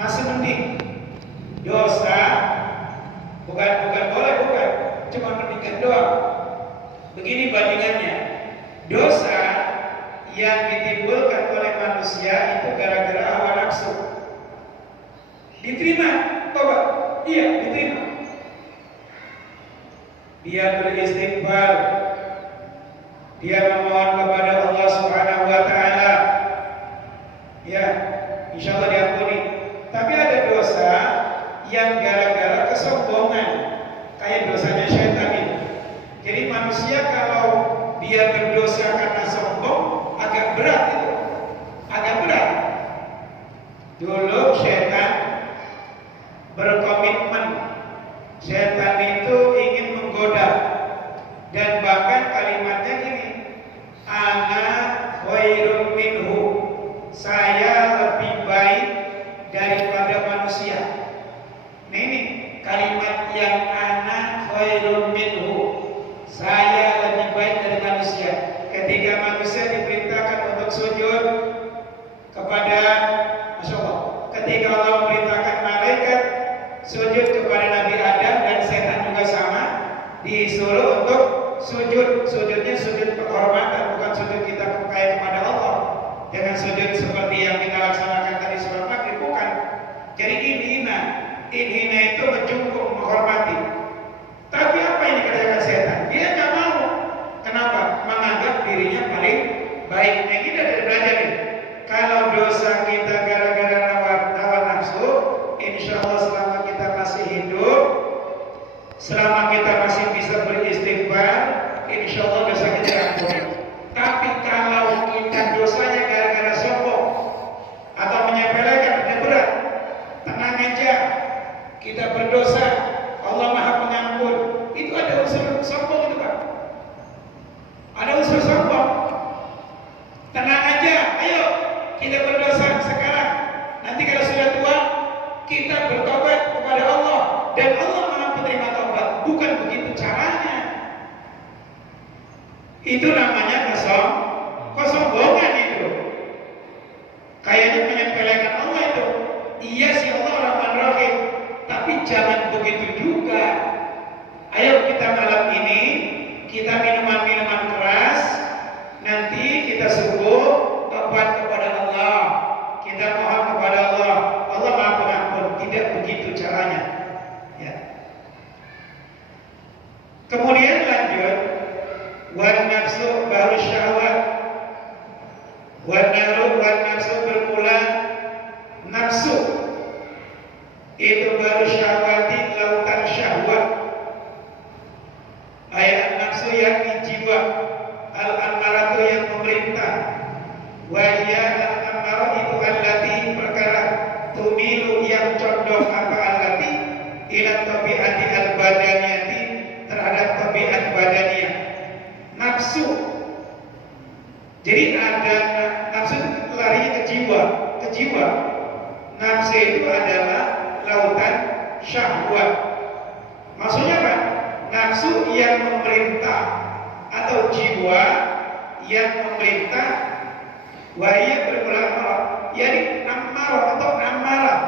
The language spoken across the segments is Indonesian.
masih mending. Dosa bukan boleh, bukan, cuma meningkat doang. Begini bandingannya, dosa yang ditimbulkan oleh manusia itu gara-gara hawa nafsu. Diterima, coba, iya diterima. Dia beristighfar, dia memohon kepada Allah Subhanahu wa Ta'ala, ya, insya Allah diampuni. Tapi ada dosa yang gara-gara kesombongan, kayak dosanya syaitan ini. Jadi manusia kalau dia berdosa karena sombong, agak berat itu, agak berat. Dulu syaitan berkomitmen, syaitan itu ingin menggoda, dan bahkan kalimatnya gini, ana khairun minhu, saya lebih baik daripada manusia. Nah ini kalimat yang ana khairun minhu, saya lebih baik dari manusia. Ketika manusia diperintahkan untuk sujud kepada, Masya Allah, ketika Allah memerintahkan malaikat sujud kepada Nabi Adam, dan setan juga sama, disuruh untuk sujud. Sujudnya sujud penghormatan, bukan sujud kita kayak kepada Allah dengan sujud seperti yang kita laksanakan tadi surat Maghrib, bukan. Jadi inhina itu menjungkuk, menghormati. Tapi apa yang dikatakan setan? Dia nggak mau. Kenapa? Menganggap dirinya paling baik. Nah kita dari belajar nih. Kalau dosa kita gara-gara hawa nafsu, insya Allah selama kita masih hidup, selama kita masih bisa beristighfar, insya Allah dosa kita ampuni. Tapi kalau kita dosanya gara-gara sombong atau menyepelekan, itu berat. Tenang aja, kita berdosa, Allah Maha Pengampun. Itu ada unsur sombong itu, Pak. Ada unsur sombong. Tenang aja, ayo kita berdosa sekarang. Nanti kalau sudah tua, kita bertobat kepada Allah, dan Allah Maha Penerima taubat. Bukan begitu caranya. Itu namanya kesombongan itu. Kayaknya menyepelekan Allah itu. Iya sih, Allah Rahman Rahim, tapi jangan begitu juga. Ayo kita malam ini kita minuman keras, nanti kita subuh tobat kepada Allah, kita mohon kepada Allah, Allah Maha Pengampun. Tidak begitu caranya, ya. Kemudian lanjut, wan nafsu baru syahwat, wan nafsu bermula nafsu itu baru syahwati, lautan syahwat. Ayat nafsu yang di jiwa, al-amaratu yang memerintah, wahya al-amaratu itu allati perkara, tumilu yang condong apa allati ila tabiati al-badaniyati, terhadap tabiat badaniyah. Nafsu, jadi ada nafsu itu larinya ke jiwa. Nafsu itu adalah lautan syahwat. Maksudnya apa? Nafsu yang memerintah atau jiwa yang memerintah, wahya bermula amarah, jadi amarah atau amarah.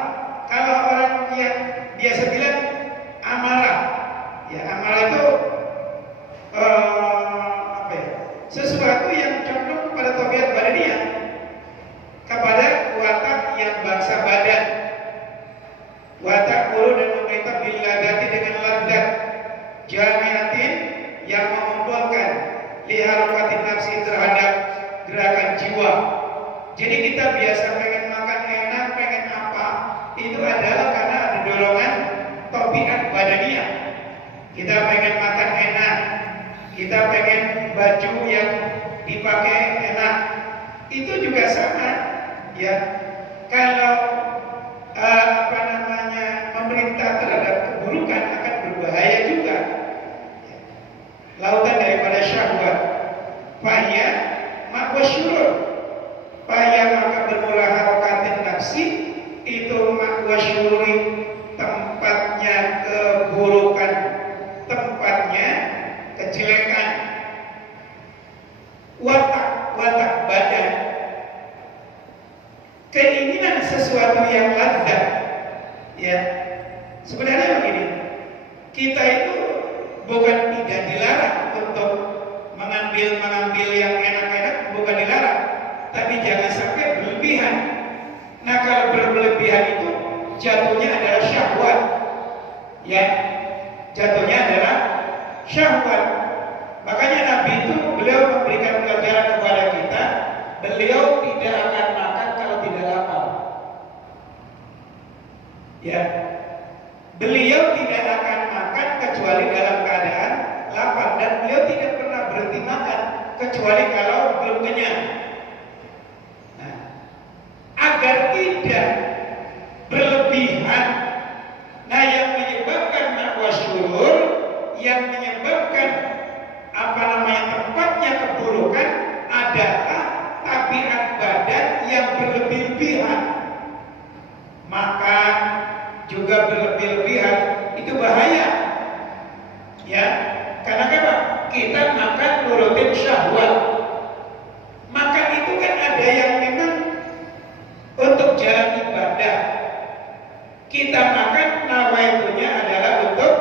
Kalau orang yang biasa bilang amarah, ya amarah itu apa ya? Sesuatu yang condong kepada tabiat badania, kepada watak yang bangsa badan. Watak guru dan memerintah biladati dengan ladat, jamiatin yang mengumpulkan liharokatin nafsi terhadap gerakan jiwa. Jadi kita biasa pengen makan enak, pengen apa, itu adalah karena ada dorongan tabiat badania. Kita pengen makan enak, kita pengen baju yang dipakai enak, itu juga sama, ya. Kalau memerintah terhadap keburukan akan berbahaya juga. Lautan daripada syahwat. Fahya makwasyurur, fahya maka bermula harokatin nafsi, itu makwasyuri, tempatnya keburukan, tempatnya kejelekan. Watak badan, keinginan sesuatu yang lezat, Ya, sebenarnya begini, kita itu bukan tidak dilarang untuk mengambil yang enak-enak, bukan dilarang, tapi jangan sampai berlebihan. Nah, kalau berlebihan itu jatuhnya adalah syahwat, ya, jatuhnya adalah syahwat. Makanya Nabi itu beliau memberikan pelajaran kepada kita, beliau tidak akan makan kalau tidak lapar. Ya, beliau tidak akan makan kecuali dalam keadaan lapar, dan beliau tidak pernah berhenti makan kecuali kalau belum kenyang. Nah, agar tidak berlebihan, nah yang menyebabkan syurur, yang menyebabkan tempatnya keburukan adalah tabiat badan yang berlebih-lebihan. Makan juga berlebih-lebihan itu bahaya, ya, karena apa? Kita makan nurutin syahwat. Makan itu kan ada yang memang untuk jalan ibadah. Kita makan nawaitunya adalah untuk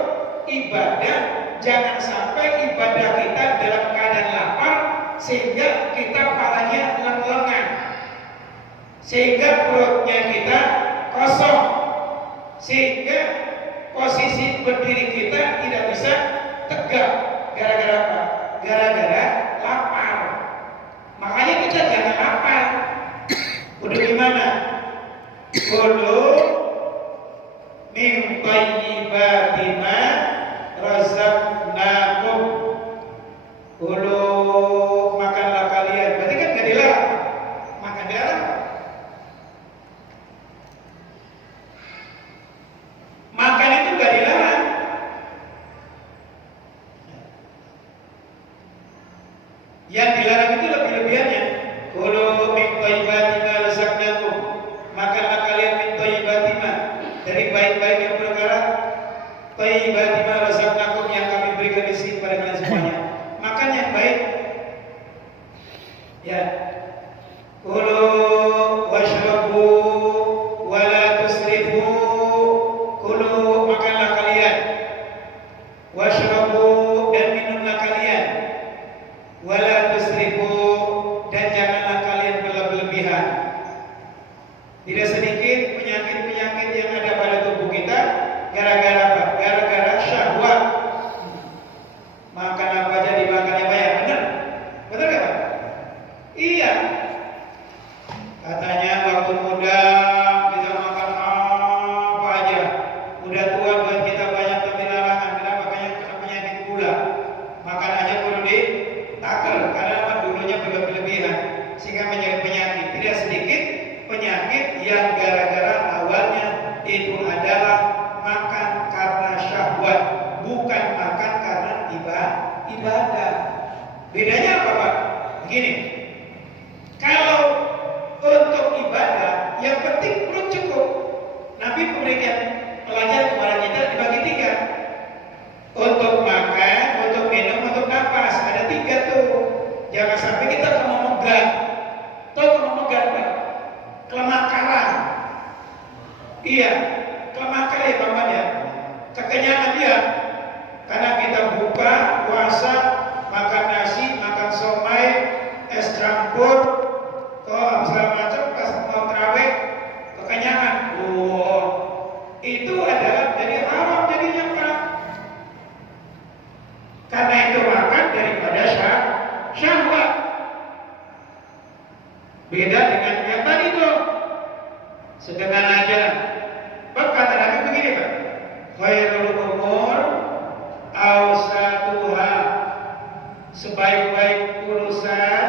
ibadah. Jangan sampai ibadah kita dalam keadaan lapar sehingga kita palanya leng-lengan, sehingga perutnya kita kosong, sehingga posisi berdiri kita tidak bisa tegak. Gara-gara apa? Gara-gara lapar. Makanya kita jangan lapar. Udah gimana? Kudu min thayyibati ma razaqnakum. Kudu makanlah kalian. Berarti kan gak dilarang. Makan dilarang. Makan itu gak dilarang. Yang dilarang itu lebih-lebihannya. Kudu min thayyibati ma razaqnakum. Makanlah kalian min thayyibati ma, dari baik-baik yang perkara, thayyibati ma razaqnakum, yang kami berikan di sini kepada kalian semuanya. Makan yang baik. Ya. Kulu washrabu wa la tusrifu. Kulu, makanlah kalian. Washrabu, dan minumlah kalian. Wa la tusrifu, dan janganlah kalian berlebihan. Tidak sedikit penyakit-penyakit yang ada pada tubuh kita gara-gara apa? Gara-gara syahwat. Makan apa aja dimakannya banyak, benar? Benar gak Pak? Iya. Katanya waktu muda kita makan apa aja. Udah tua buat kita banyak tapi larangan. Kenapa? Banyak kena penyakit gula. Makan aja perlu ditaker karena apa? Dulunya berlebihan sehingga menjadi penyakit. Tidak sedikit penyakit yang gara-gara awalnya itu adalah makan karena syahwat, bukan makan karena ibadah. Bedanya apa Pak? Begini, kalau untuk ibadah yang penting perut cukup. Nabi memberikan pelajaran kepada kita dibagi 3. Untuk makan, untuk minum, untuk napas. Ada 3 tuh. Jangan sampai kita kememegat. Tahu kememegat Pak? Kelemakaran. Iya, kelemakaran ya Pak ya. Kekenyangan dia. Karena kita buka puasa, makan nasi, makan somai, es campur, segala macam, pas mau terawih, kekenyangan. Itu adalah jadi haram jadinya Pak. Karena itu makan daripada syahwat. Beda dengan yang tadi tuh. Sederhana aja. Pak kata Nabi begini Pak. Khairul umur awsatuha. Sebaik-baik urusan,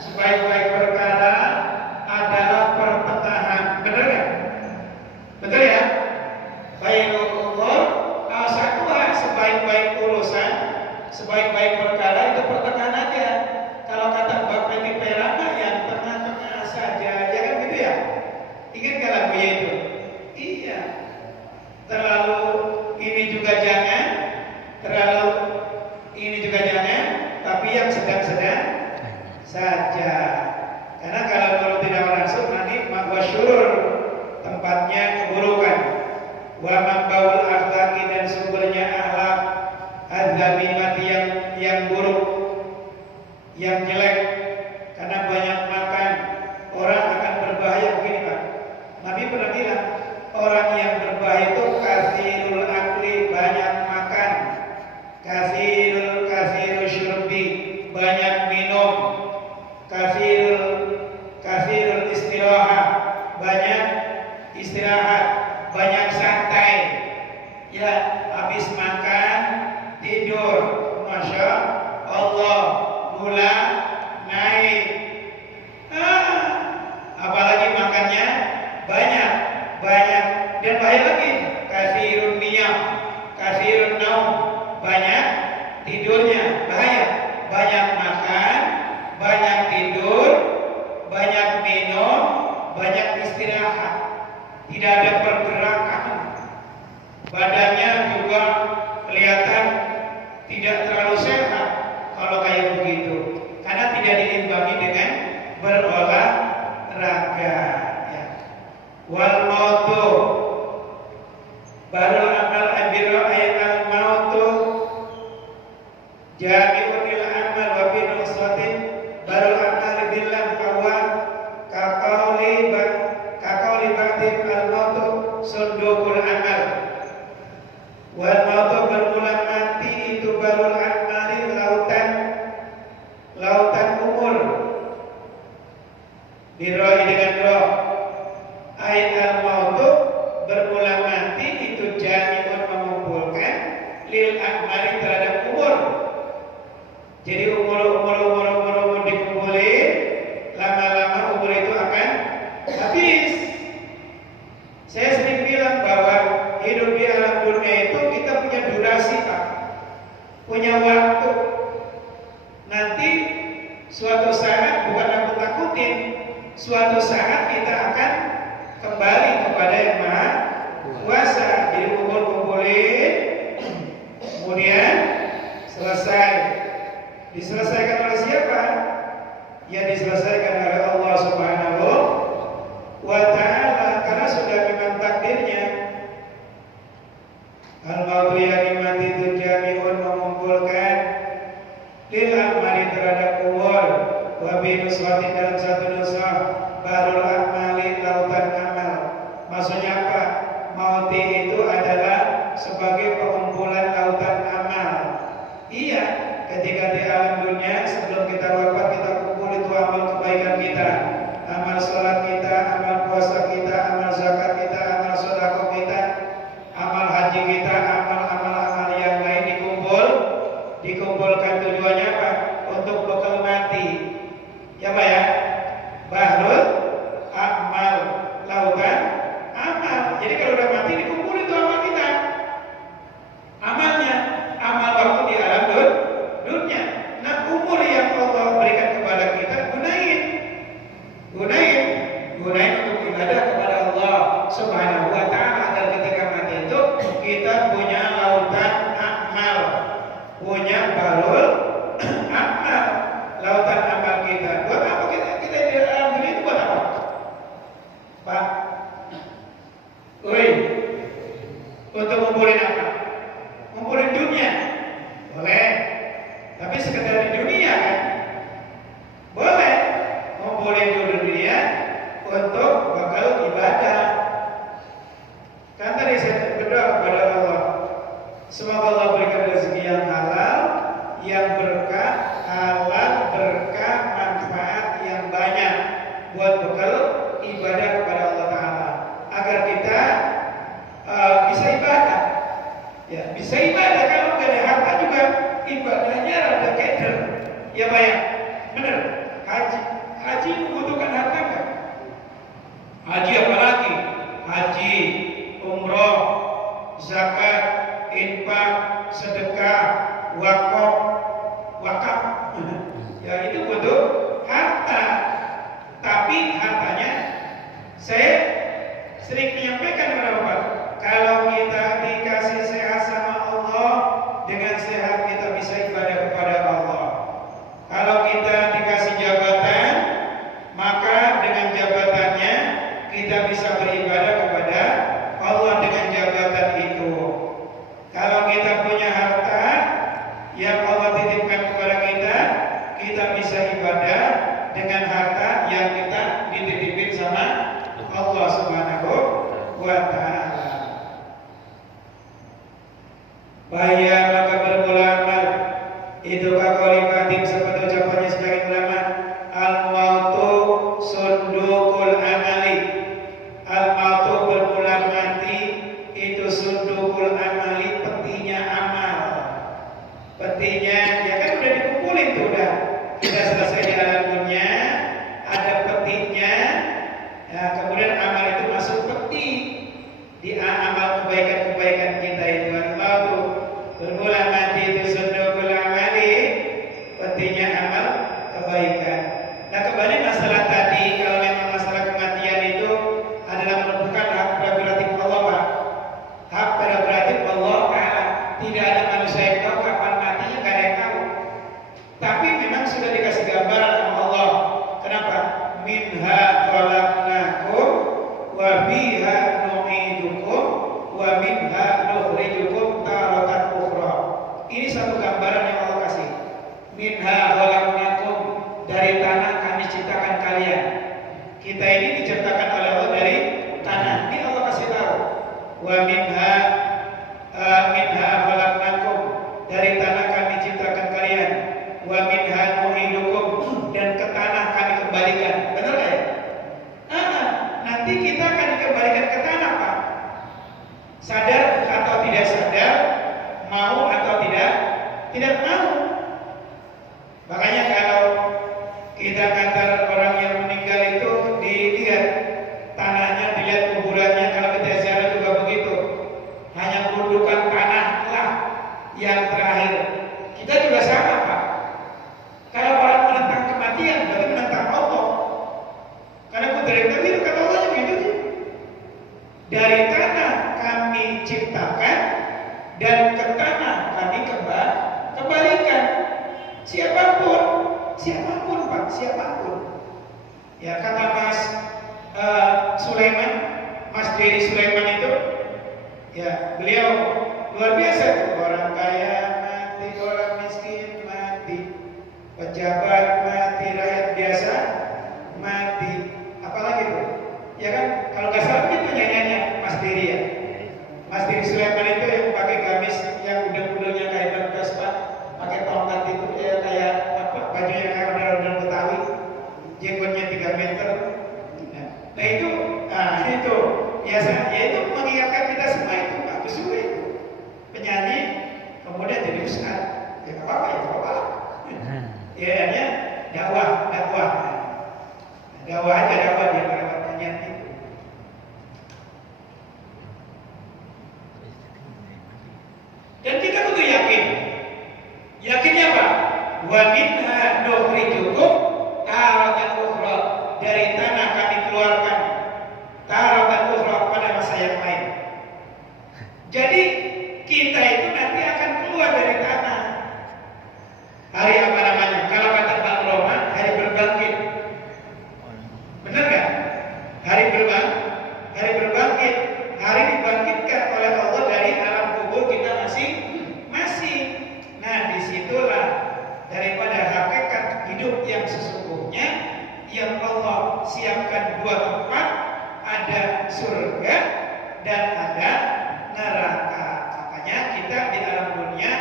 sebaik-baik perkara adalah pertengahan. Benar nggak? Betul ya? Khairul umur awsatuha. Sebaik-baik urusan, sebaik-baik perkara itu pertengahan aja. Kalau kata Mbak Peti Perama yang tengah-tengah saja, ya kan gitu ya? Ingat gak lagunya itu? Iya. Terlalu ini juga jangan, terlalu ini juga jangan, tapi yang sedang-sedang saja. Karena kalau tidak langsung nanti makwa syurur, tempatnya keburukan. wa mambaul akhlaqi dan sumbernya akhlak adzamimati yang buruk, yang jelek. Karena banyak makan orang akan berbahaya. Begini Pak, Nabi pernah bilang orang yang berbahaya itu katsirul akli, banyak makan, katsirul syurbi, banyak minum, katsirul istirahat, banyak istirahat, banyak santai. Ya, habis makan tidur, masya Allah, gula naik. Apalagi makannya banyak dan bahaya lagi. Katsirun niyam, katsirun naum, banyak tidurnya, bahaya. Banyak makan, banyak tidur, banyak minum, banyak istirahat, tidak ada pergerakan. Badannya juga kelihatan tidak terlalu sehat kalau kayak begitu, karena tidak diimbangi dengan berolahraga. Ya. Wal mautu barul amal abiro ayat mautu jami'un lil amal wa bi nuqsatin barul amal billah bahwa kaqauli ba'din al mautu sundukul amal. Wal mautu bermula mati itu barul amali lautan umur. Biroi dengan roh. Ayat al-mautu bermula mati itu jami'un mengumpulkan lil akmari terhadap umur. Jadi umur dikumpulin, lama-lama umur itu akan habis. Saya sering bilang bahwa hidup di alam dunia itu kita punya durasi Pak, punya waktu. Nanti suatu saat, bukan aku takutin, suatu saat kita akan kembali kepada yang Maha Kuasa. Jadi umur kumpulin, kemudian selesai. Diselesaikan oleh siapa? Ya diselesaikan oleh Allah Subhanahu wa ta'ala, karena sudah memang takdirnya. Al-mautu yang mati itu jami'un mengumpulkan lil amali terhadap umur, wa bi nusratin dalam satu nusrah, barul amali lautan amal. Maksudnya apa? Mauti itu adalah sebagai pengumpulan lautan amal. Iya, ketika di alam dunia sebelum kita wafat kita kumpul itu amal kebaikan kita, amal sholat kita, amal puasa kita, amal zakat kita, amal sedekah kita, amal haji kita, amal yang lain dikumpulkan. Tujuannya apa? Untuk bekal mati. Ya Pak ya? Bahrul amal, lautan amal. Jadi kalau udah mati dikumpul itu amal kita, amalnya, amal waktu di alam dunia. Nah, umur yang Allah berikan kepada kita gunain untuk ibadah kepada Allah Subhanahu wa ta'ala, agar ketika mati itu kita punya lautan amal, punya barul amal, lautan amal kita. Buat apa kita di alam dunia itu? Buat apa Pak? Untuk ngumpulin apa? Ngumpulin dunia boleh, tapi sekedar di dunia kan boleh. Ngumpulin dunia untuk bakal ibadah. Kan tadi saya berdoa kepada Allah, semoga Allah berikan rezeki yang halal, yang berkah, halal berkah, manfaat yang banyak buat bekal ibadah kepada Allah Ta'ala, agar kita bisa ibadah. Ya, bisa ibadah. Kalau nggak ada harta juga ibadahnya rada keder. Ya Pak ya, benar. Haji membutuhkan harta nggak? Haji apalagi? Haji, umroh, zakat, infak, sedekah, wakaf. Ya itu butuh harta. Tapi hartanya, saya sering menyampaikan kepada Bapak, kalau kita dikasih sehat sama Allah, dengan sehat kita bisa ibadah kepada Allah. Kalau kita dikasih jabatan, maka dengan jabatannya kita bisa beribadah kepada Allah dengan jabatan itu. Kalau kita punya harta yang Allah titipkan kepada kita, kita bisa ibadah dengan harta yang kita dititipin sama Allah Subhanahu wa ta'ala. Bahaya maka bermula amal. Itu kakolimatin seperti ucapannya sebagai ulama, al-mautu sundukul amali. Al-mautu bermula mati, itu sundukul amali, petinya amal. Petinya ya kan udah dikumpulin tuh, udah kita selesai di alam dunia, ada petinya. Ya, kemudian amal itu masuk peti di amal kebaikan-kebaikan kita itu. Al-mautu bermula mati, itu sundukul amali, petinya amal kebaikan. Nah, kembali masalah tadi, kalau memang masalah kematian itu adalah merupakan hak prerogatif Allah, Pak. Hak prerogatif Allah Ta'ala. Tidak ada manusia yang tahu kapan matinya, gak ada yang tahu. Tapi memang sudah dikasih gambaran sama Allah. Kenapa? Minha khalaqnakum wa fiha nu'idukum wa minha nukhrijukum taratan ukhra. Ini satu gambaran yang Allah kasih. Minha khalaqnakum, dari tanah kami ciptakan kalian. Kita ini diciptakan oleh Allah dari tanah. Ini Allah kasih tahu. Wa minha khalaqnakum, dari tanah kami ciptakan kalian. Wa minha nu'idukum, dan ke tanah kami kembalikan. Benar ya? Nanti kita akan dikembalikan ke tanah, Pak. Sadar atau tidak sadar, mau atau tidak mau. Makanya kalau kita ngantar orang yang meninggal itu dilihat tanahnya, dilihat kuburannya. Kalau kita ziarah juga begitu. Hanya gundukan tanah lah yang terakhir. Kita juga sama, Pak. Kalau orang menentang kematian, berarti menentang Allah. Karena dari Nabi itu kata Allah begitu. Dari tanah kami ciptakan dan ke tanah kami kembalikan. Siapapun Pak, siapapun. Ya kata Mas Sulaiman, Mas Dedi Sulaiman itu, ya beliau luar biasa tuh. Orang kaya mati, orang miskin mati, pejabat mati, rakyat biasa mati. Apalagi tuh? Ya kan kalau nggak salah itu nyanyiannya Mas Dedi ya. Mas Dedi Sulaiman itu yang pakai gamis yang udang-udangnya kayak berkas Pak, pakai tongkat itu ya, kayak apa, bajunya kayak ondel-ondel Betawi, jenggotnya 3 meter. Nah itu biasa, ya itu mengingatkan kita semua itu bagus juga itu. Penyanyi kemudian jadi ustaz, ya nggak apa-apa, ya nggak apa-apa. Ya hanya dakwah aja, dakwah dia lewat nyanyian itu. Dan kita kudu yakinnya apa? Wa minha nukhrijukum taratan ukhra, dari tanah kami keluarkan taratan ukhra, pada masa yang lain. Jadi kita itu nanti akan keluar dari tanah. Hari apa namanya? Kalau kata Bang Roma, hari berbangkit. Benar nggak? Hari berbangkit, hari dibangkitkan oleh Allah dari alam kubur kita masing-masing. Nah, disitulah daripada hakikat hidup yang sesungguhnya, yang Allah siapkan 2 tempat, ada surga dan ada neraka. Makanya kita di alam dunia,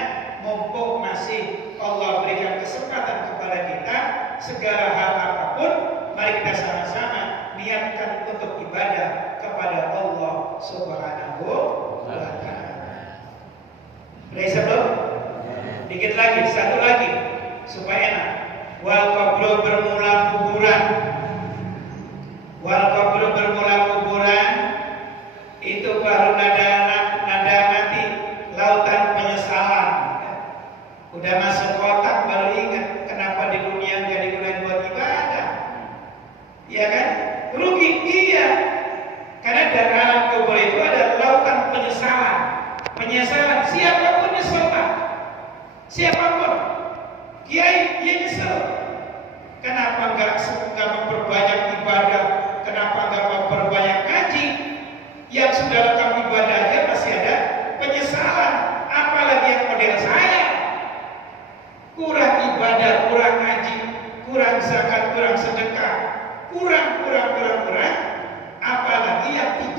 mumpung masih Allah berikan kesempatan kepada kita, segala hal apapun, mari kita sama-sama niatkan untuk ibadah kepada Allah Subhanahu wa ta'ala. Bisa belum? Dikit lagi, satu lagi supaya enak. Wal qabru bermula kuburan. Wal qabru bermula kuburan itu baru nada mati, lautan penyesalan. Udah masuk kotak baru ingat kenapa di dunia nggak digunakan buat ibadah. Ya kan? Rugi, iya. Karena dari alam kubur itu ada lautan penyesalan. Siapapun nyesel, Pak. Siapapun. Kiai, dia nyesel. Kenapa nggak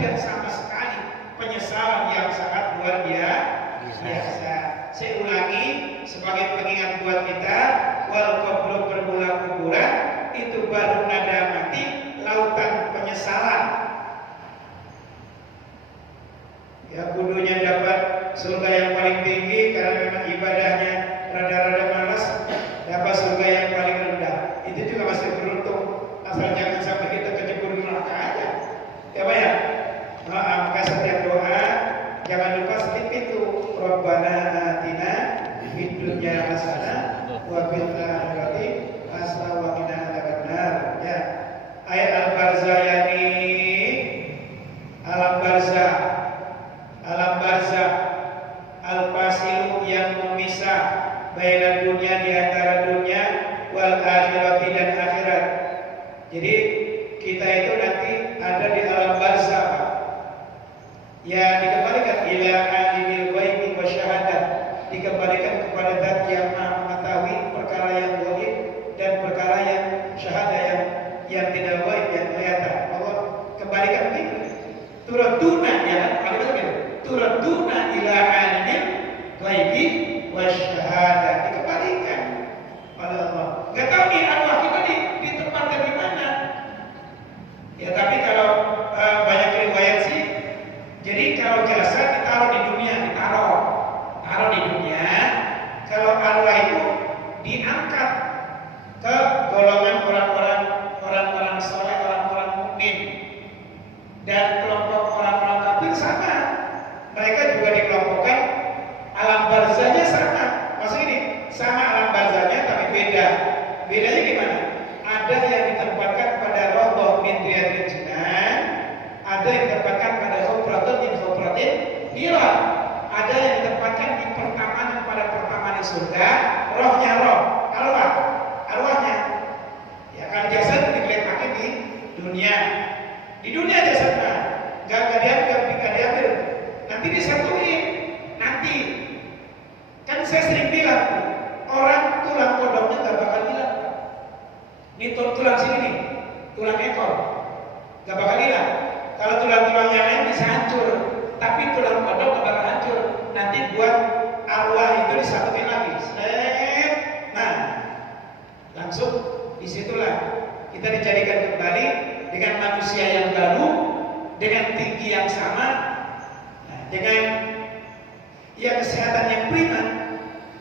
tidak sama sekali, penyesalan yang sangat luar biasa. Saya ulangi sebagai pengingat buat kita, wal qabru bermula kuburan itu baru nada mati, lautan penyesalan. Ya kudunya dapat surga yang paling tinggi karena memang ibadahnya rada-rada malas, dapat surga yang paling rendah. Itu juga masih beruntung, asal jangan sampai kita kecebur neraka aja. Ya Pak ya? Maka setiap doa jangan lupa slip itu, Rabbana atina fid dunya hasanah wa fil akhirati hasanah wa qina adzabannar. Ya. Ayat al-barzayani, alam barzah, al-fasilu yang memisah baina dunia, di antara dunia, wal akhirati dan akhirat. Jadi kita itu nanti ada di alam barzah, Pak. Ya dikembalikan ila alimil ghaibi wa syahadah, dikembalikan kepada zat yang maha mengetahui perkara yang ghaib dan perkara yang syahadah, yang tidak ghaib, yang kelihatan. Allah kembalikan itu. Turaduna, ya kalimatnya turaduna ila alimil ghaibi wa syahadah, dikembalikan pada Allah. Enggak tahu nih Allah kita ditempatkan di mana. Ya tapi kalau banyak riwayat sih, jadi kalau jasad ditaruh di dunia, taruh di dunia. Kalau arwah itu diangkat ke golongan orang-orang soleh, orang-orang mukmin. Dan kelompok orang-orang kafir sama, mereka juga dikelompokkan alam barzahnya sama. Maksudnya ini sama alam barzahnya tapi beda. Bedanya gimana? Ada yang ditempatkan pada rodoh min riyadil jinan, ada yang ditempatkan pada khufratun min khufratin niran, ada yang ditempatkan di pertamanan pada pertamanan surga, rohnya roh, arwahnya. Ya kan jasad diletakkan di dunia. Di dunia jasadnya nggak diambil, nanti disatuin. Nanti kan saya sering bilang, orang tulang kodoknya nggak bakal hilang. Ini tulang sini nih, tulang ekor nggak bakal hilang. Kalau tulang-tulang yang lain bisa hancur, tapi tulang kodok nggak bakal hancur. Nanti buat arwah itu disatuin lagi. Nah, langsung disitulah kita dijadikan kembali dengan manusia yang baru, dengan tinggi yang sama, dengan ya kesehatan yang prima.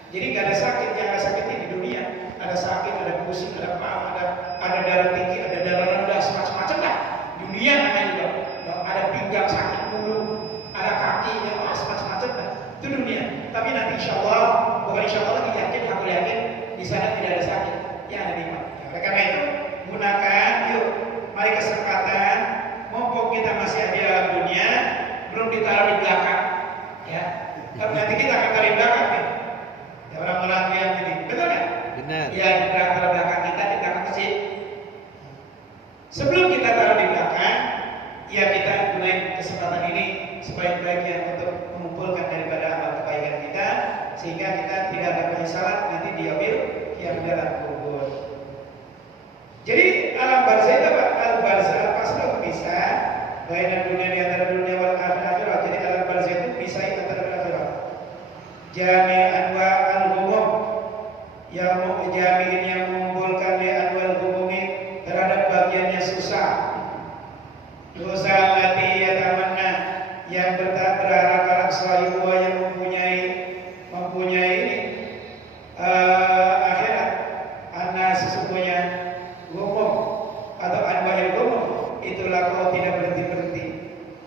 Jadi nggak ada sakit, yang ada sakitnya di dunia. Ada sakit, ada pusing, ada paha, ada darah tinggi, ada darah rendah, semacam-macam lah. Dunia namanya juga. Ada pinggang sakit mulu, ada kaki yang semacam-macam lah. Itu dunia. Tapi nanti insya Allah, bukan insya Allah lagi yakin, aku yakin di sana tidak ada sakit, yang ada nikmat. Oleh karena itu, gunakan, yuk, mari kesempatan, mumpung kita masih ada di dalam dunia, belum ditaruh di belakang, ya. Tapi nanti kita akan taruh di belakang nih. Ya orang-orang yang ini, betul kan? Benar. Ya di belakang kita, di belakang masjid. Sebelum kita taruh di belakang, ya kita gunakan kesempatan ini sebaik-baiknya untuk mengumpulkan daripada amal kebaikan kita, sehingga kita tidak ada penyesalan nanti diambil yang dalam kubur. Jadi alam barzah itu apa? Al barzah pasti bisa baina dunia, di antara dunia wal akhirat. Jadi alam barzah itu bisa antara akhirat. Jami'an wa al-ghumum, yang jami'in yang mengumpulkan di anwal ghumumi terhadap bagiannya susah. Dosa lati yatamanna, yang berharap sahibu yang mempunyai akhirat. Anna sesungguhnya gumum atau anwa'il gumum, itulah kau tidak berhenti-berhenti.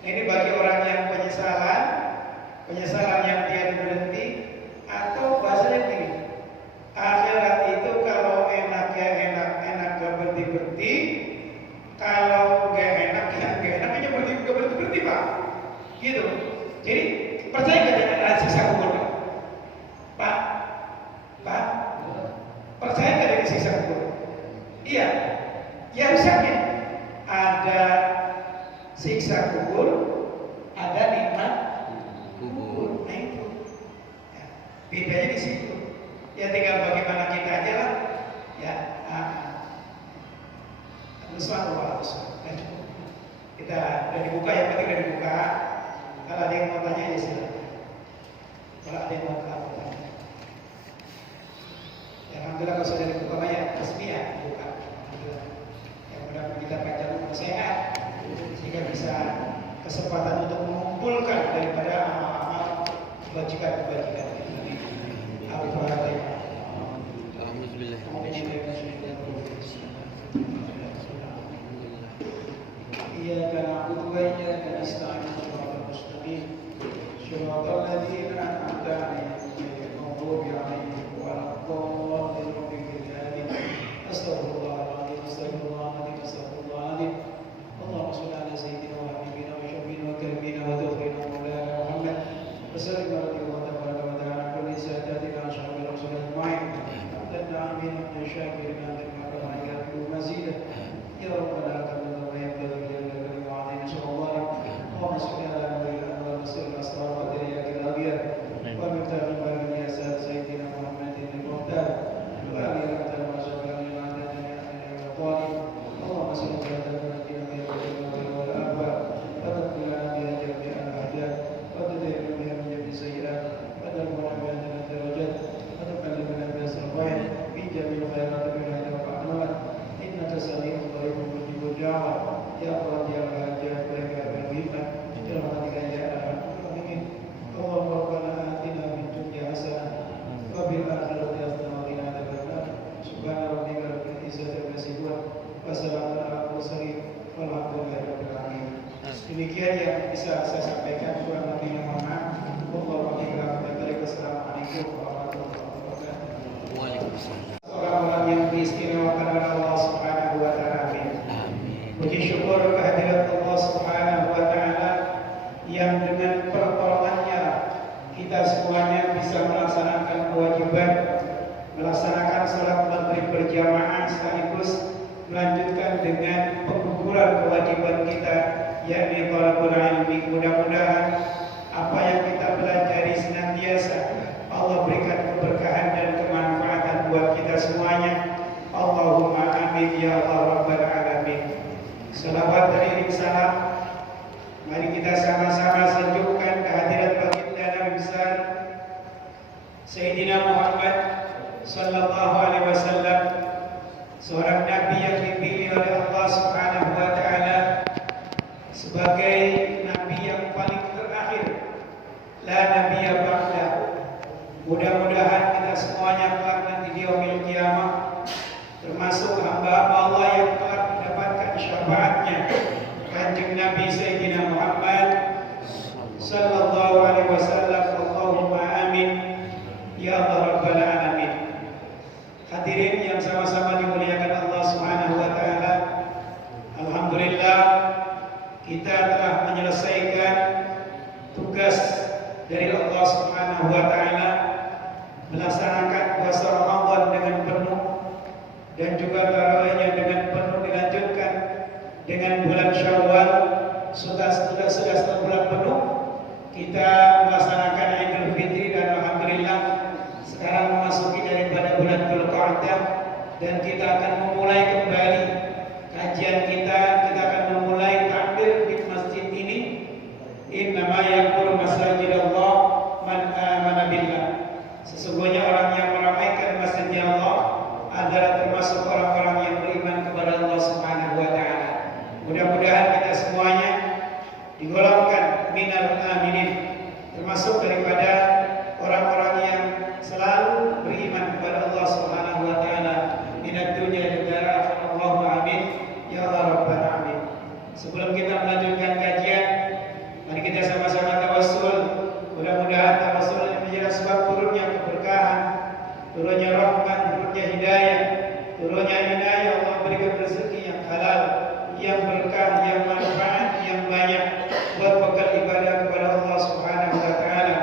Ini bagi orang yang penyesalan yang tiada berhenti, atau bahasanya begini, akhirat itu kalau enak ya enak gak berhenti-berhenti, kalau gak enak ya gak enak aja berhenti Pak, gitu. Jadi percaya gak dengan ada siksa kubur Pak? Percaya gak dengan siksa kubur? Iya, ya harusnya ada siksa kubur, ada nikmat kubur. Nah itu, ya, bedanya di situ. Ya tinggal bagaimana kita aja lah. Ya, Kita udah dibuka, yang penting udah dibuka. Kalau ada yang mau tanya ya silakan. Kalau ada yang mau tanya, ya, alhamdulillah kalau sudah dibuka banyak resmi ya dibuka. Alhamdulillah. Ya mudah-mudahan kita panjang umur sehat sehingga bisa kesempatan untuk mengumpulkan daripada amal-amal kebajikan-kebajikan ini. Al-Fatihah. Alhamdulillah. إياك نعبد وإياك نستعين صراط المستقيم صراط الذين أنعمت عليهم غير المغضوب عليهم ولا الضالين. أستغفر الله العظيم أستغفر الله العظيم أستغفر الله العظيم. اللهم صل على سيدنا وحبيبنا وشفينا وكريمنا وتوفينا مولانا محمد وسلم رضي الله تبارك وتعالى عن كل ساداتنا أصحاب الرسول أجمعين. لنا آمين من شاكرين من مكرم يرجو مزيدا يا رب العالمين. اللهم صل على نبينا ورسول الأسرار ودريات الأبيض ومفتاح الباب اليسار سيدنا محمد المختار وآله وصحبه وسلم على جميع الطالب. اللهم صل على نبينا محمد والآباء وتقبل لنا بها جميع الأحداث وتدعو بها من جميع السيئات وترفعنا بها جنة الدرجات وتكلمنا بها الصالحين في جميع الخيرات بالهدى والرحمات إنك سميع قريب مجيب الدعوات يا رب يا الحاجات ويا البركات برحمتك يا ارحم الراحمين. اللهم ربنا آتنا في الدنيا حسنة وفي الآخرة حسنة وقنا عذاب النار. سبحان ربك رب العزة عما يصفون وسلام على المرسلين والحمد لله رب العالمين. Demikian yang bisa saya sampaikan, kurang lebihnya mohon maaf. Wassalamualaikum warahmatullahi wabarakatuh. Waalaikumsalam. Orang-orang yang diistimewakan oleh Allah Subhanahu wa taala. Puji syukur kehadirat Allah Subhanahu wa taala yang dengan pertolongannya kita semuanya bisa melaksanakan kewajiban, melaksanakan salat maghrib berjamaah sekaligus melanjutkan dengan pengguguran kewajiban kita yakni talabul ilmi. Mudah-mudahan apa yang kita pelajari senantiasa Allah berikan keberkahan dan kemanfaatan buat kita semuanya. Allahumma amin ya Allah rabbal alamin. Salawat dan iring salam, mari kita sama-sama sejukkan kehadiran baginda Nabi besar Sayyidina Muhammad sallallahu alaihi wasallam, seorang nabi yang dipilih oleh Allah Subhanahu wa taala sebagai nabi yang paling terakhir, la nabiyya ba'dahu. Mudah-mudahan kita semuanya kelak nanti di yaumil qiyamah termasuk hamba-hamba Allah yang telah mendapatkan syafaatnya Kanjeng Nabi Sayyidina Muhammad sallallahu alaihi wasallam. Allahumma amin ya rabbal alamin. Hadirin yang sama-sama dimuliakan Allah Subhanahu wa taala, alhamdulillah kita telah menyelesaikan tugas dari Allah Subhanahu wa taala melaksanakan puasa Ramadan dengan penuh dan juga tarawihnya dengan penuh, dilanjutkan dengan bulan Syawal. Sudah setelah bulan penuh kita melaksanakan Idul Fitri dan alhamdulillah sekarang memasuki daripada bulan Dzulqa'dah dan kita akan memulai kembali kajian kita. Kita akan memulai takbir di masjid ini. Innama ya'muru masajidallah man amana billah. Sesungguhnya orang yang meramaikan masjidnya Allah adalah termasuk orang-orang yang beriman kepada Allah Subhanahu wa taala. Mudah-mudahan kita semuanya digolongkan minal aminin, termasuk daripada orang-orang yang selalu beriman kepada Allah Subhanahu wa taala minad dunya wal akhirah. Allahumma amin ya rabbal alamin. Sebelum kita melanjutkan kajian, mari kita sama-sama tawassul. Mudah-mudahan tawassul ini menjadi sebab turunnya keberkahan, turunnya rahmat, turunnya hidayah, turunnya inayah. Allah berikan rezeki yang halal, yang berkah, yang manfaat, yang banyak buat bekal ibadah kepada Allah Subhanahu wa taala.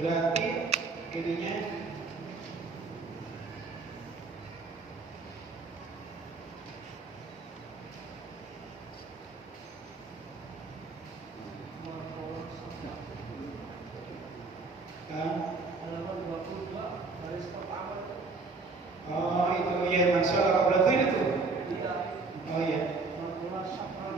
Berarti ininya halaman 22 baris pertama. oh itu ya masalah berarti itu. Iya. Oh iya. Masalah syafran.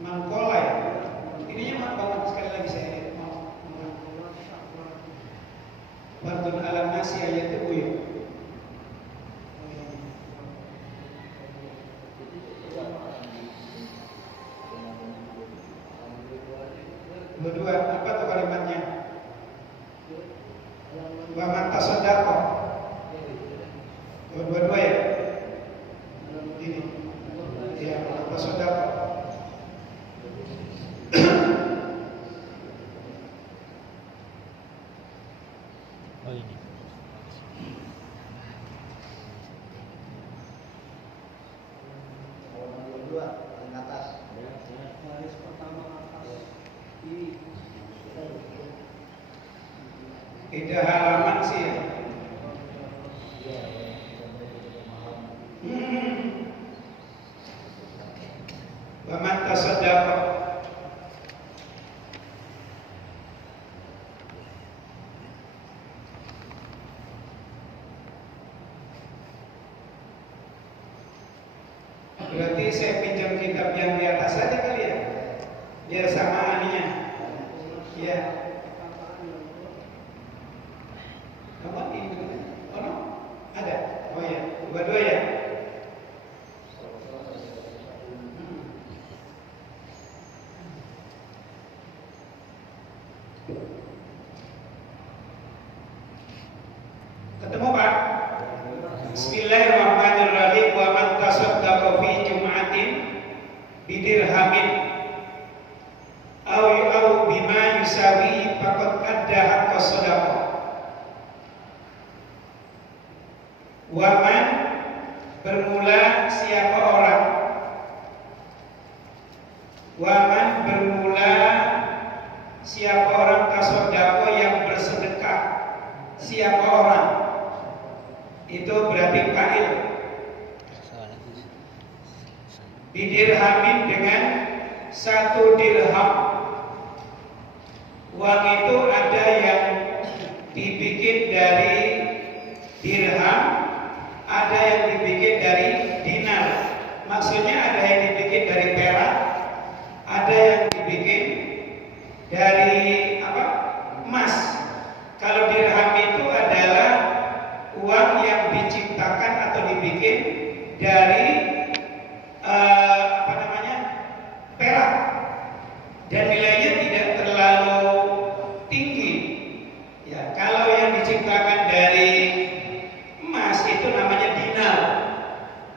Mangkolai. Ininya mangkolai sekali lagi saya mau. Fardun alam nasi ayat itu ya. Dua-dua, apa tuh kalimatnya? Wa man tasaddaqa. Dua-dua ya? Ini. Ya, tasaddaqa. Beda halaman sih ya. Waman tasaddaqa. Berarti saya pinjam kitab yang di atas saja kali ya, biar sama aninya. Ya. Kamu ini? Oh no, ada. Oh ya, dua-dua ya. Ketemu Pak? Bismillahirrahmanirrahim. Wa man tasaddaqa fi jum'atin bidirhamin aw bima yusawi faqad adda haqqa shadaqah. Wa man bermula siapa orang, wa man bermula siapa orang tasaddaqa yang bersedekah, siapa orang itu berarti fa'il. Bidirhamin dengan 1 dirham. Uang itu ada yang dibikin dari dirham, ada yang dibikin dari dinar. Maksudnya ada yang dibikin dari perak, ada yang dibikin dari apa? Emas. Kalau dirham itu adalah uang yang diciptakan atau dibikin dari perak, dan nilainya tidak terlalu tinggi. Ya, kalau yang diciptakan dari emas itu namanya dinar.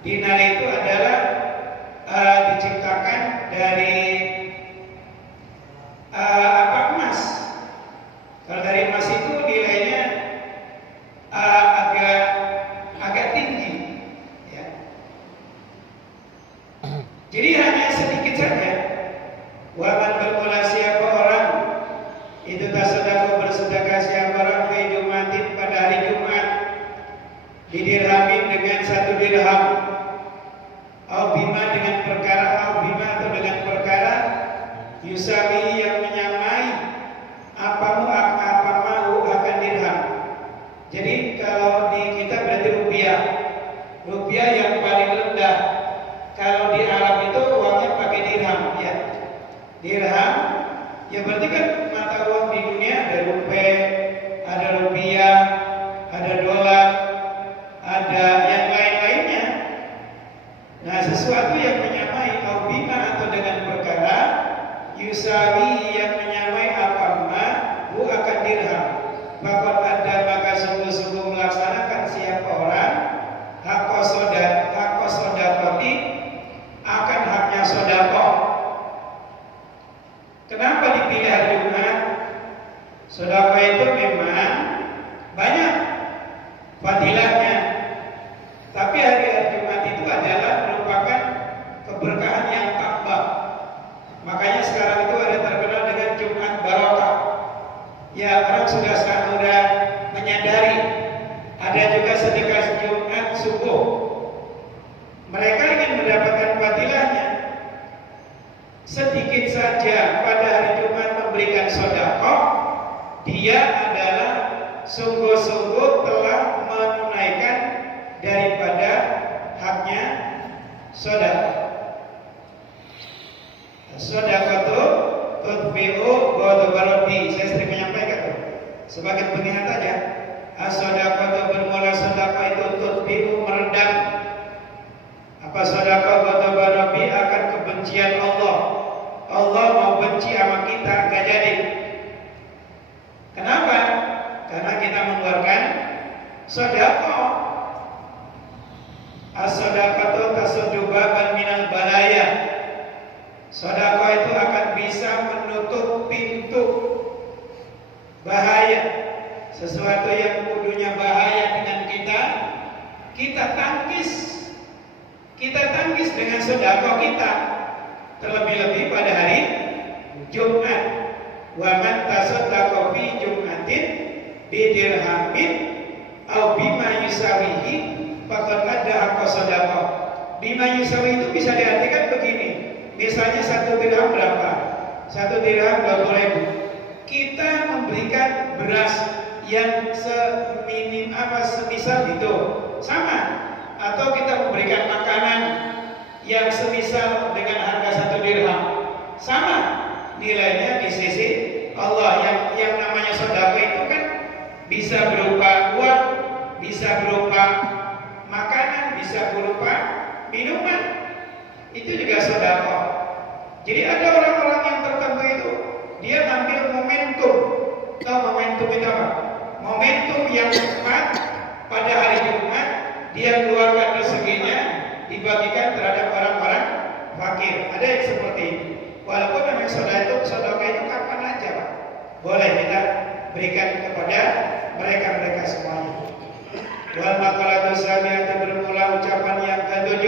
Dinar itu adalah diciptakan dari emas. Kalau dari emas itu nilainya agak tinggi, ya. Jadi hanya sedikit saja. Waman bermula siapa orang itu tasaddaqa bersedekah siapa orang fi Jumatin pada hari Jumat bidirhamin dengan 1 dirham, au bima dengan perkara, au bima atau dengan perkara yusawi yang menyamai apamu akan dirham. Jadi kalau di kita berarti rupiah yang paling rendah. Kalau di Arab itu uangnya pakai dirham, ya. Dirham, ya berarti kan mata uang di dunia ada ada rupiah, ada dolar, ada yang lain-lainnya. Nah, sesuatu yang menyamai bima atau dengan perkara yusawi yang menyamai apama akan dirham. Bapak ada maka sungguh-sungguh melaksanakan siapa orang haqqa shadaqati akan haknya sedekah. Kenapa dipilih hari Jumat? Sedekah itu memang banyak fadilahnya, tapi hari Jumat itu adalah merupakan keberkahan yang tambah. Makanya sekarang itu ada terkenal dengan Jumat Barokah. Ya, orang sudah menyadari. Ada juga sedekah Jumat subuh. Mereka ingin mendapatkan fadilahnya. Sedikit saja pada hari Jumat memberikan sedekah, dia adalah sungguh-sungguh telah menunaikan daripada haknya sedekah. Sedekah itu tutfi'u ghadabar rabbi. Saya sering menyampaikan tuh. Sebagai pengingat aja. As-sedekah itu bermula sedekah itu tutfi'u meredam. Apa sedekah ghadabar rabbi akan kebencian Allah. Allah mau benci sama kita, gak jadi. Kenapa? Karena kita mengeluarkan sedekah. As-sedekah tasudduban minal balaya. Sedekah itu akan bisa menutup pintu bahaya. Sesuatu yang kudunya bahaya dengan kita tangkis. Kita tangkis dengan sedekah kita. Terlebih-lebih pada hari Jumat. Wa man tasaddaqa fi Jumatin bidirhamin au bima yusawihi faqad adda haqqa shadaqah. Bima yusawi itu bisa diartikan begini. Misalnya 1 dirham berapa? 1 dirham 20.000. Kita memberikan beras yang semisal itu sama, atau kita memberikan makanan yang semisal dengan harga 1 dirham sama nilainya di sisi Allah. Yang namanya sedekah itu kan bisa berupa uang, bisa berupa makanan, bisa berupa minuman, itu juga sedekah. Jadi ada orang-orang yang tertentu itu dia ngambil momentum. Tahu momentum itu apa? Momentum yang tepat pada hari Jumat, dia keluarkan rezekinya dibagikan terhadap orang-orang fakir. Ada yang seperti itu. Walaupun namanya sedekah itu kapan aja, Pak. Boleh kita berikan kepada mereka semuanya. Wal maqalatu tsaniyah, bermula ucapan yang ke-7.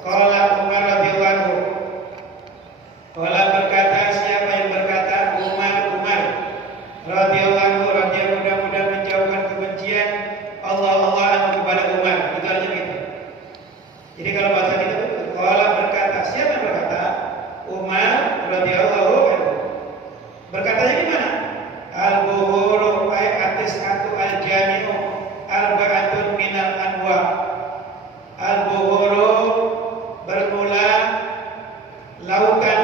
Qala Umar radhiyallahu anhu. Qala berkata, siapa yang berkata? Umar radhiyallahu anhu, radhiyallahu mudah-mudahan menjauhkan kebencian Allah anhu kepada Umar. Itu aja gitu. Jadi kalau bahasa kita qala berkata, siapa yang berkata? Umar radhiyallahu anhu. Berkatanya gimana? Al-buhuru ay atis-atu al-jami'u arba'atun minal anwa. Al-buhuru bermula lautan,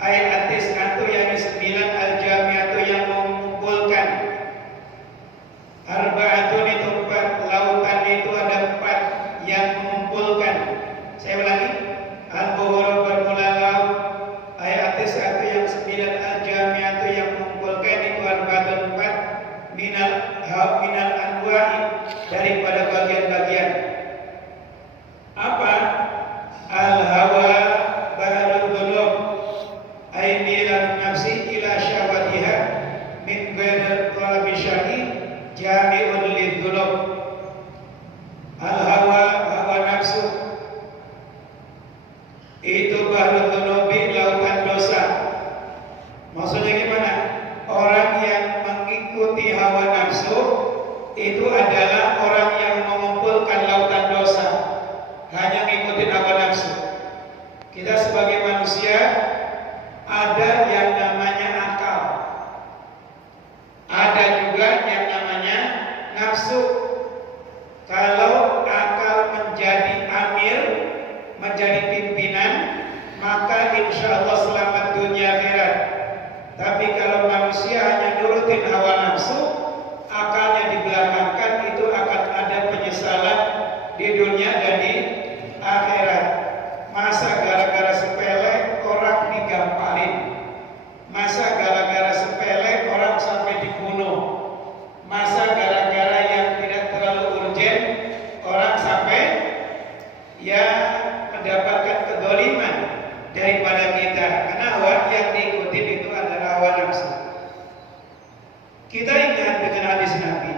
ay atis-atu yang 9, al-jami'atu yang mengumpulkan. Arba'atun itu 4, lautan itu ada 4 yang mengumpulkan. Saya ulangi. Al-buhuru bermula laut, ay atis-atu yang 9, al-jami'atu yang mengumpulkan itu arba'atun 4 minal anwa'i, daripada bagian-bagian. Apa? Al-hawa baharul dhulub, ay milan nafsi ila syahwatiha min ghairi talabi syar'i jami'un lidhulub. Al-hawa, hawa nafsu itu baharul dhunubi, lautan dosa. Maksudnya gimana? Orang yang mengikuti hawa nafsu itu adalah orang yang mengumpulkan lautan dosa, hanya mengikuti hawa nafsu. Kita sebagai manusia ada yang namanya akal, ada juga yang namanya nafsu. Kalau akal menjadi amir, menjadi pimpinan, maka insya Allah selamat dunia akhirat. Tapi kalau manusia hanya nurutin hawa nafsu, akalnya dibelakangkan, itu akan ada penyesalan di dunia dan di akhirat. Masa gara-gara sepele orang digamparin? Masa gara-gara sepele orang sampai dibunuh? Masa gara-gara yang tidak terlalu urgen orang sampai ya mendapatkan kedzaliman daripada kita? Karena hawa yang diikuti itu adalah hawa nafsu. Kita ingat dengan hadis Nabi,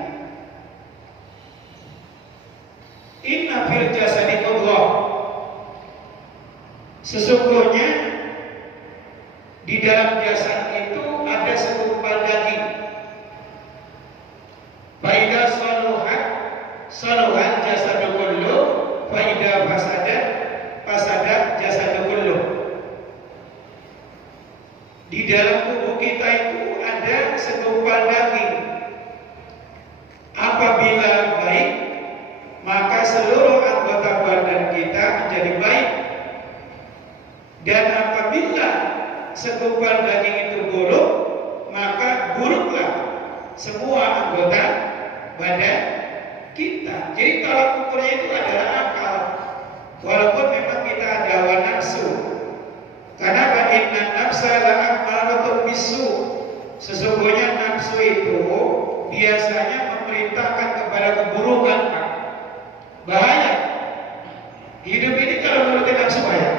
inna fil jasadi mudghah, sesungguhnya di dalam jasad itu ada segumpal daging. Faida saluhat jasadu kullu, faida fasadat jasadu kullu. Di dalam tubuh kita itu ada segumpal daging. Apabila baik, maka seluruh anggota badan kita menjadi baik. Dan apabila segumpal daging itu buruk, maka buruklah semua anggota badan kita. Jadi tolak ukurnya itu adalah akal. Walaupun memang kita ada hawa nafsu. Karena inna nafsa la'ammaratun bisu, sesungguhnya nafsu itu biasanya memerintahkan kepada keburukan. Bahaya. Hidup ini kalau menuruti nafsu bahaya.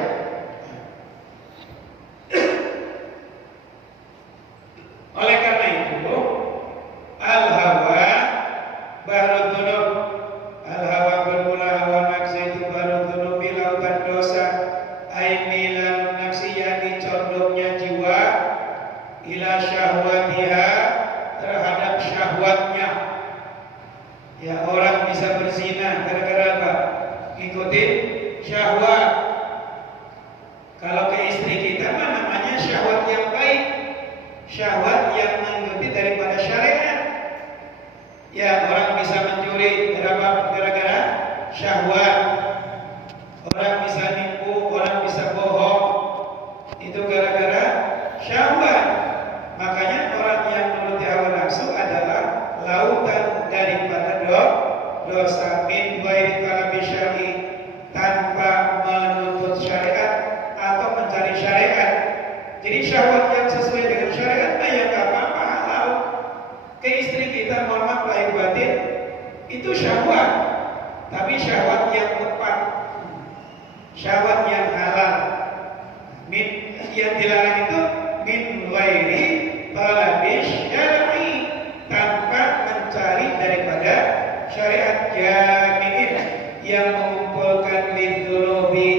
Oleh karena itu, al-hawa baharul dhunub, al-hawa bermula hawa nafsu itu baharul dhunub, lautan dosa, aimilan nafsi, yang condongnya jiwa ila syahwatiha, terhadap Ya, orang bisa berzina gara-gara apa? Ngikutin syahwat. Kalau ke istri kita mah namanya syahwat yang baik, syahwat yang mengikuti daripada syariat. Ya, orang bisa mencuri gara-gara syahwat. Orang bisa nipu, orang bisa bohong. Itu gara-gara syahwat. Makanya orang yang menuruti hawa nafsu adalah lautan daripada dosa min ghairi talabi syar'i, tanpa menuntut syariat atau mencari syariat. Jadi syahwat yang sesuai dengan syariat ya enggak apa-apa, halal. Ke istri kita mohon maaf lahir batin itu syahwat, tapi syahwat yang tepat, syahwat yang halal. Yang dilarang itu min ghairi talabi syar'i, tanpa mencari daripada syariat, jami'in yang mengumpulkan lidzunubi